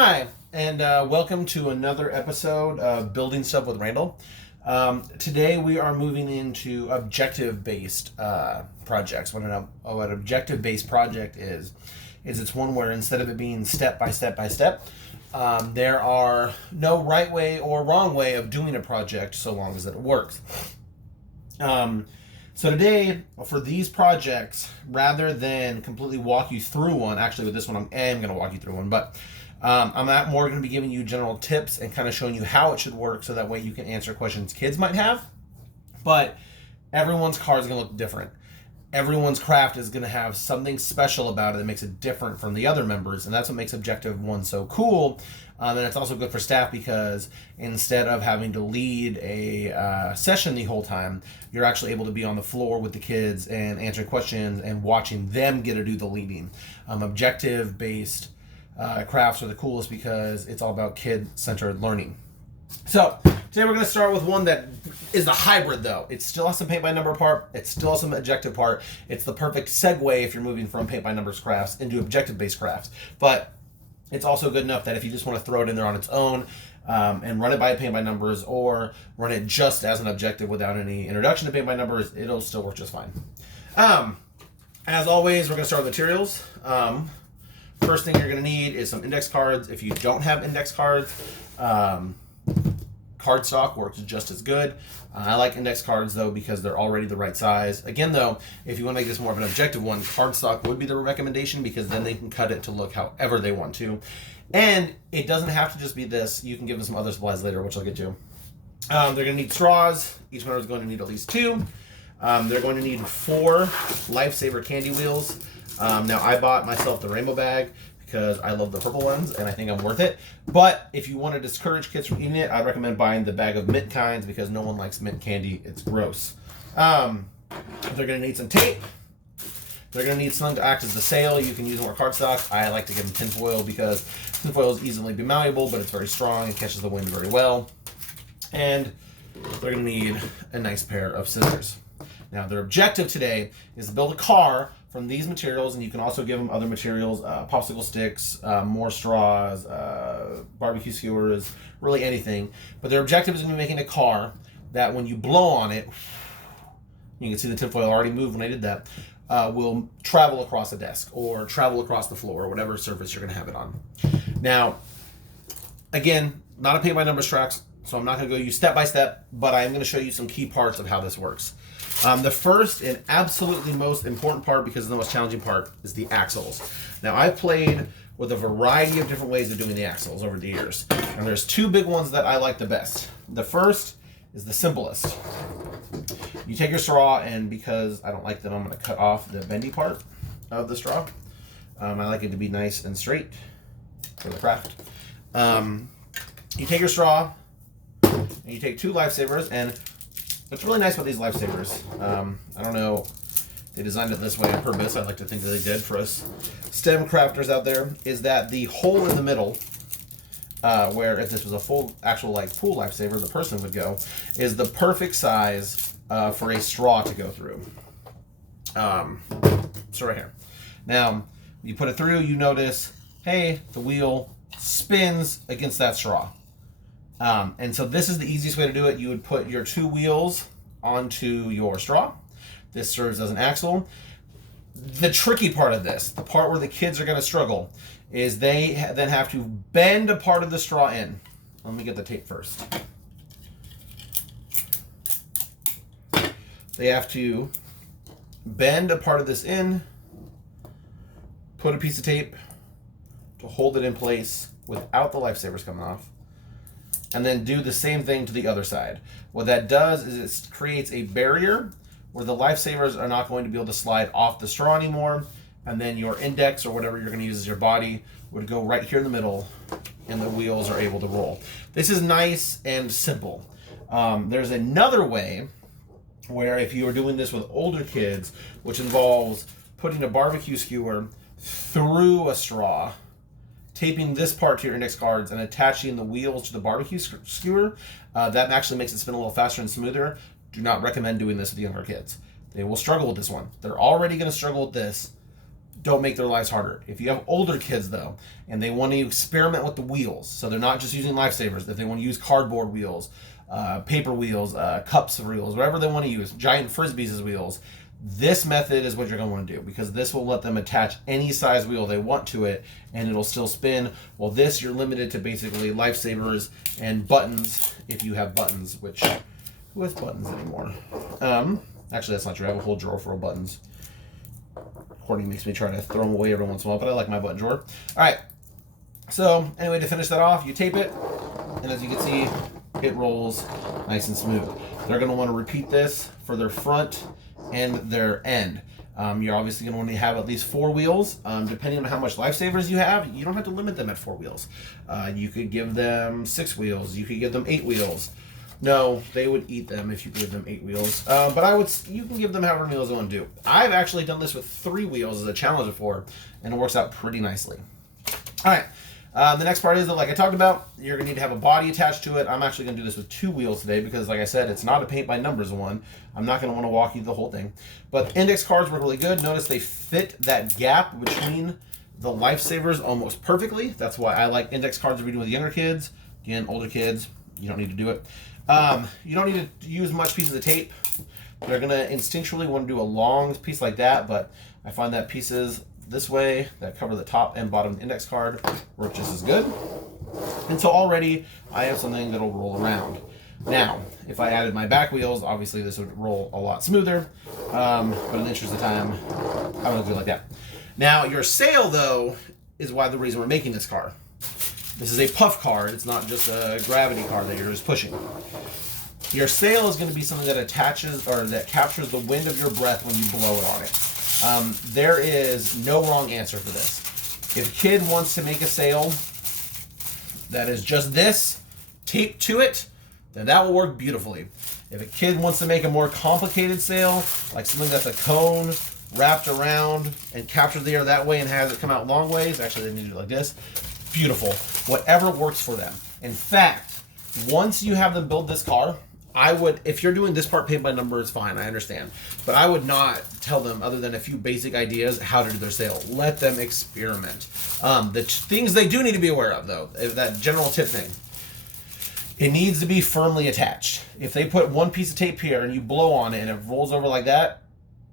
Hi, and welcome to another episode of Building Stuff with Randal. Today we are moving into objective-based projects. What objective-based project is it's one where instead of it being step by step by step, there are no right way or wrong way of doing a project so long as it works. So today, for these projects, rather than completely walk you through one, actually with this one I am going to walk you through one, but I'm not more going to be giving you general tips and kind of showing you how it should work so that way you can answer questions kids might have. But everyone's car is going to look different. Everyone's craft is going to have something special about it that makes it different from the other members, and that's what makes Objective 1 so cool. And it's also good for staff because instead of having to lead a session the whole time, you're actually able to be on the floor with the kids and answering questions and watching them get to do the leading. Objective-based crafts are the coolest because it's all about kid-centered learning. So today we're going to start with one that is a hybrid, though. It still has some paint by number part. It still has some objective part. It's the perfect segue if you're moving from paint by numbers crafts into objective-based crafts. But it's also good enough that if you just want to throw it in there on its own and run it by paint by numbers or run it just as an objective without any introduction to paint by numbers, it'll still work just fine. As always, we're going to start with materials. First thing you're going to need is some index cards. If you don't have index cards, cardstock works just as good. I like index cards though because they're already the right size. Again though, if you want to make this more of an objective one, cardstock would be the recommendation because then they can cut it to look however they want to. And it doesn't have to just be this. You can give them some other supplies later, which I'll get to. They're going to need straws. Each one is going to need at least 2. They're going to need 4 Lifesaver candy wheels. Now I bought myself the rainbow bag because I love the purple ones and I think I'm worth it. But if you want to discourage kids from eating it, I'd recommend buying the bag of mint kinds because no one likes mint candy. It's gross. They're going to need some tape. They're going to need something to act as the sail. You can use more cardstock. I like to give them tinfoil because tinfoil is easily be malleable, but it's very strong and catches the wind very well. And they're going to need a nice pair of scissors. Now, their objective today is to build a car from these materials, and you can also give them other materials, popsicle sticks, more straws, barbecue skewers, really anything. But their objective is going to be making a car that when you blow on it, you can see the tinfoil already moved when I did that, will travel across the desk or travel across the floor or whatever surface you're going to have it on. Now, again, not a paint by numbers tracks, so I'm not going to go use step by step, but I am going to show you some key parts of how this works. The first and absolutely most important part, because it's the most challenging part, is the axles. Now, I've played with a variety of different ways of doing the axles over the years, and there's 2 big ones that I like the best. The first is the simplest. You take your straw, and because I don't like them, I'm going to cut off the bendy part of the straw. I like it to be nice and straight for the craft. You take your straw, and you take 2 Lifesavers, and what's really nice about these Lifesavers, I don't know, they designed it this way on purpose. I'd like to think that they did for us STEM crafters out there, is that the hole in the middle, where if this was a full, actual like pool Lifesaver, the person would go, is the perfect size for a straw to go through. So right here. Now, you put it through, you notice, hey, the wheel spins against that straw. And so this is the easiest way to do it. You would put your 2 wheels onto your straw. This serves as an axle. The tricky part of this, the part where the kids are going to struggle, is they then have to bend a part of the straw in. Let me get the tape first. They have to bend a part of this in, put a piece of tape to hold it in place without the Lifesavers coming off, and then do the same thing to the other side. What that does is it creates a barrier where the Lifesavers are not going to be able to slide off the straw anymore, and then your index or whatever you're going to use as your body would go right here in the middle, and the wheels are able to roll. This is nice and simple. There's another way where if you are doing this with older kids, which involves putting a barbecue skewer through a straw, taping this part to your index cards and attaching the wheels to the barbecue skewer, that actually makes it spin a little faster and smoother. Do not recommend doing this with younger kids. They will struggle with this one. They're already going to struggle with this. don't make their lives harder. If you have older kids though, and they want to experiment with the wheels, so they're not just using lifesavers, if they want to use cardboard wheels, paper wheels, cups of wheels, whatever they want to use, giant frisbees as wheels, this method is what you're going to want to do, because this will let them attach any size wheel they want to it and it'll still spin. Well, this, you're limited to basically lifesavers and buttons, if you have buttons, which, who has buttons anymore? Actually, that's not true. I have a whole drawer full of buttons. Courtney makes me try to throw them away every once in a while, but I like my button drawer. All right. So anyway, to finish that off, you tape it, and as you can see, it rolls nice and smooth. They're going to want to repeat this for their front and their end. You're obviously going to want to have at least 4 wheels. Depending on how much lifesavers you have, you don't have to limit them at 4 wheels. You could give them 6 wheels. You could give them 8 wheels. No, they would eat them if you give them 8 wheels. But you can give them however many wheels you want to do. I've actually done this with 3 wheels as a challenge before, and it works out pretty nicely. All right. The next part is that, like I talked about, you're going to need to have a body attached to it. I'm actually going to do this with 2 wheels today because, like I said, it's not a paint by numbers one. I'm not going to want to walk you the whole thing. But index cards work really good. Notice they fit that gap between the lifesavers almost perfectly. That's why I like index cards to be doing with younger kids. Again, older kids, you don't need to do it. You don't need to use much pieces of tape. They're going to instinctually want to do a long piece like that, but I find that pieces this way that cover the top and bottom of the index card work just as good. And so already I have something that'll roll around. Now, if I added my back wheels, obviously this would roll a lot smoother, but in the interest of time, I'm going to do it like that. Now, your sail, though, is why the reason we're making this car. This is a puff card. It's not just a gravity car that you're just pushing. Your sail is going to be something that attaches or that captures the wind of your breath when you blow it on it. There is no wrong answer for this. If a kid wants to make a sail that is just this, taped to it, then that will work beautifully. If a kid wants to make a more complicated sail, like something that's a cone wrapped around and captures the air that way and has it come out long ways, actually they need to do it like this, beautiful. Whatever works for them. In fact, once you have them build this car, I would, if you're doing this part paint by number, it's fine, I understand. But I would not tell them, other than a few basic ideas, how to do their sail. Let them experiment. The things they do need to be aware of, though, that general tip thing, it needs to be firmly attached. If they put one piece of tape here and you blow on it and it rolls over like that,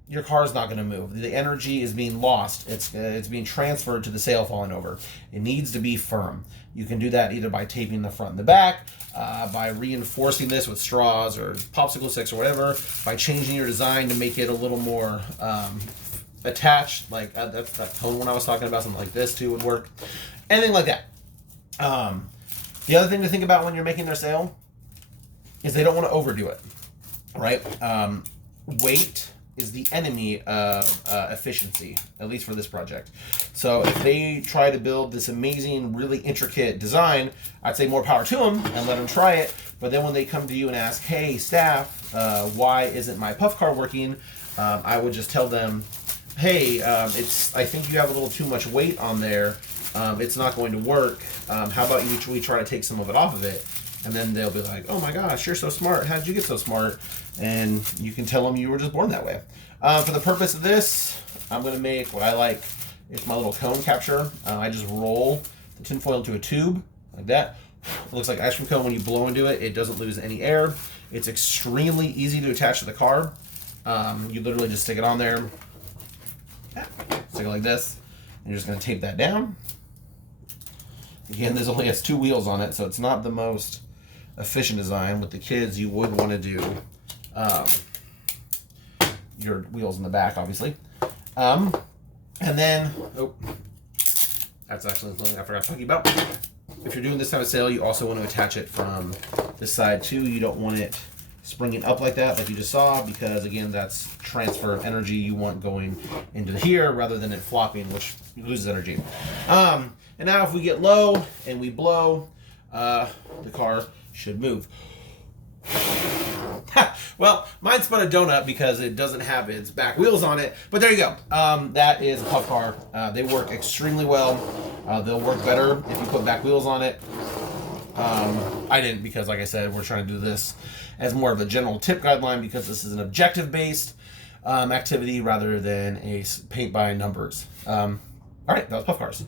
your car is not going to move. The energy is being lost. It's being transferred to the sail falling over. It needs to be firm. You can do that either by taping the front and the back, by reinforcing this with straws or popsicle sticks or whatever, by changing your design to make it a little more attached. Like that's that cone one I was talking about. Something like this too would work. Anything like that. The other thing to think about when you're making their sail is they don't want to overdo it, right? Weight is the enemy of efficiency, at least for this project. So if they try to build this amazing, really intricate design, I'd say more power to them and let them try it. But then when they come to you and ask, hey, staff, why isn't my puff car working? I would just tell them, hey, I think you have a little too much weight on there. It's not going to work. How about we try to take some of it off of it? And then they'll be like, oh my gosh, you're so smart. How did you get so smart? And you can tell them you were just born that way. For the purpose of this, I'm going to make what I like. It's my little cone capture. I just roll the tinfoil into a tube like that. It looks like ice cream cone. When you blow into it, it doesn't lose any air. It's extremely easy to attach to the car. You literally just stick it on there. Stick it like this. And you're just going to tape that down. Again, this only has 2 wheels on it, so it's not the most efficient design. With the kids, you would want to do your wheels in the back, obviously. And then, that's actually something I forgot to talk to you about. If you're doing this type of sail, you also want to attach it from this side too. You don't want it springing up like that, like you just saw, because again, that's transfer of energy you want going into here rather than it flopping, which loses energy. And now if we get low and we blow, the car should move. Well, mine spun a donut because it doesn't have its back wheels on it, but there you go. That is a puff car. They work extremely well. They'll work better if you put back wheels on it. I didn't, because like I said, we're trying to do this as more of a general tip guideline because this is an objective based. activity rather than a paint by numbers. All right, that was Puff Cars.